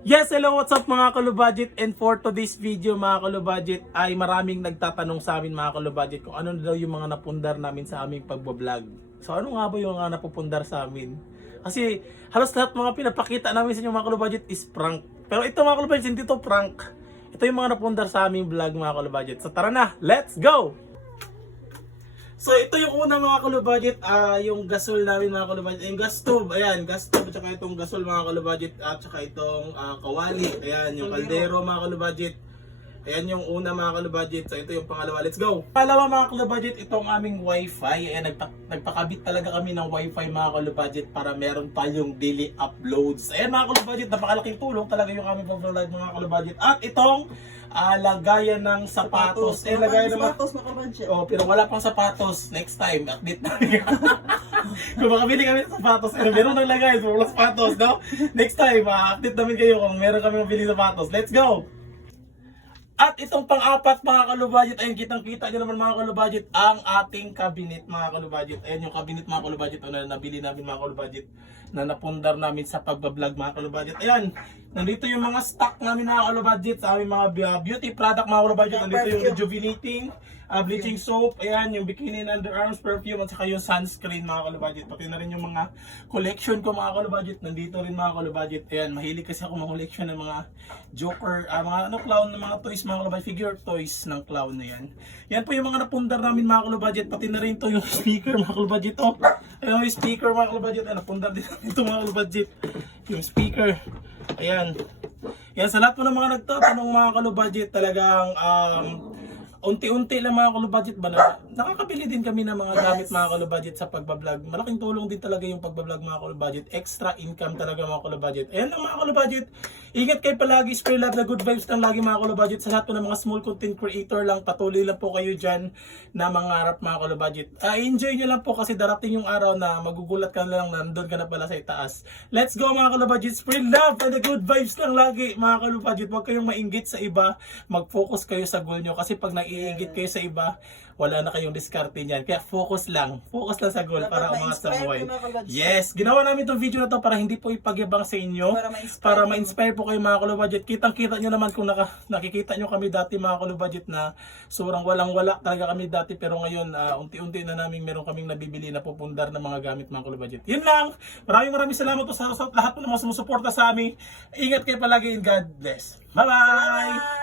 Yes, hello, what's up mga kalubudget? And for today's video mga kalubudget ay maraming nagtatanong sa amin mga kalubudget kung ano daw yung mga napundar namin sa aming pagbablog. So ano nga ba yung mga napupundar sa amin? Kasi halos lahat mga pinapakita namin sa inyo mga kalubudget is prank. Pero ito mga kalubudget, hindi to prank. Ito yung mga napundar sa aming vlog mga kalubudget. So tara na, let's go! So ito yung una mga kalubudget, yung gasol namin mga kalubudget, yung gas stove, ayan, gas stove at saka itong gasol mga kalubudget at saka itong kawali, ayan, yung kaldero mga kalubudget. Ayan yung una mga kalubudget, so ito yung pangalawa, let's go! Pangalawa mga kalubudget, itong aming wifi, ayan, nagpakabit talaga kami ng wifi mga kalubudget para meron tayong daily uploads. Ayan mga kalubudget, napakalaking tulong talaga yung aming pag-vlog mga kalubudget. At itong lagayan ng sapatos. Lagayan ng sapatos makabudget. Oh, pero wala pang sapatos. Next time, update namin. Kung makabili kami ng sapatos, pero meron ng lagay, so wala sapatos, no? Next time, update namin kayo kung meron kami mabili sapatos. Let's go! At itong pang-apat mga kalubudget, ayun, kitang-kita nyo naman mga kalubudget, ang ating cabinet mga kalubudget. Ayun yung cabinet mga kalubudget, na nabili namin mga kalubudget, na napundar namin sa pagbablog mga kalubudget. Ayan, nandito yung mga stock namin mga kalubudget sa aming mga beauty product mga kalubudget. Nandito yung rejuvenating bleaching soap, ayan, yung bikini and underarms perfume at saka yung sunscreen mga kalubudget. Pati na rin yung mga collection ko mga kalubudget, nandito rin mga kalubudget. Ayan, mahilig kasi ako mag-collection ng mga joker, mga clown, ng mga toys mga kalubudget, figure toys ng clown na yan. Yan po yung mga napundar namin mga kalubudget, pati na rin to yung speaker mga kalubudget. Oh, ayan yung speaker mga kalubudget, napundar din ito mga kalubudget, yung speaker. Ayan. Yan, sa lahat po ng mga nagtatanong mga kalubudget, talagang unti-unti lang mga kalubudget ba na nakakabili din kami ng mga gamit mga kalubudget sa pagbablog. Malaking tulong din talaga yung pagbablog mga kalubudget. Extra income talaga mga kalubudget. Ayan lang mga kalubudget. Ingat kayo palagi. Spread love na good vibes lang lagi mga kalubudget. Sa lahat po ng mga small content creator lang, patuloy lang po kayo dyan na mangarap mga kalubudget. Enjoy nyo lang po kasi darating yung araw na magugulat ka na lang nandun ka na pala sa itaas. Let's go mga kalubudget. Spread love and the good vibes lang lagi mga kalubudget. Huwag kayong mainggit sa iba. Mag-focus kayo sa goal nyo kasi pag nag-iinggit kayo sa iba, wala na kayong diskarte niyan. Kaya focus lang sa goal para umangat sa buhay. Yes, ginawa namin itong video na to para hindi po ipagyabang sa inyo, para ma-inspire po kayo mga kalubudget. Kitang-kita nyo naman kung nakikita nyo kami dati mga kalubudget na surang walang-wala talaga kami dati, pero ngayon unti-unti na namin meron kaming nabibili na pupundar ng mga gamit mga kalubudget. Yun lang. Maraming salamat po sa lahat po ng mga sumusuporta sa amin. Ingat kayo palagi and God bless. Bye-bye!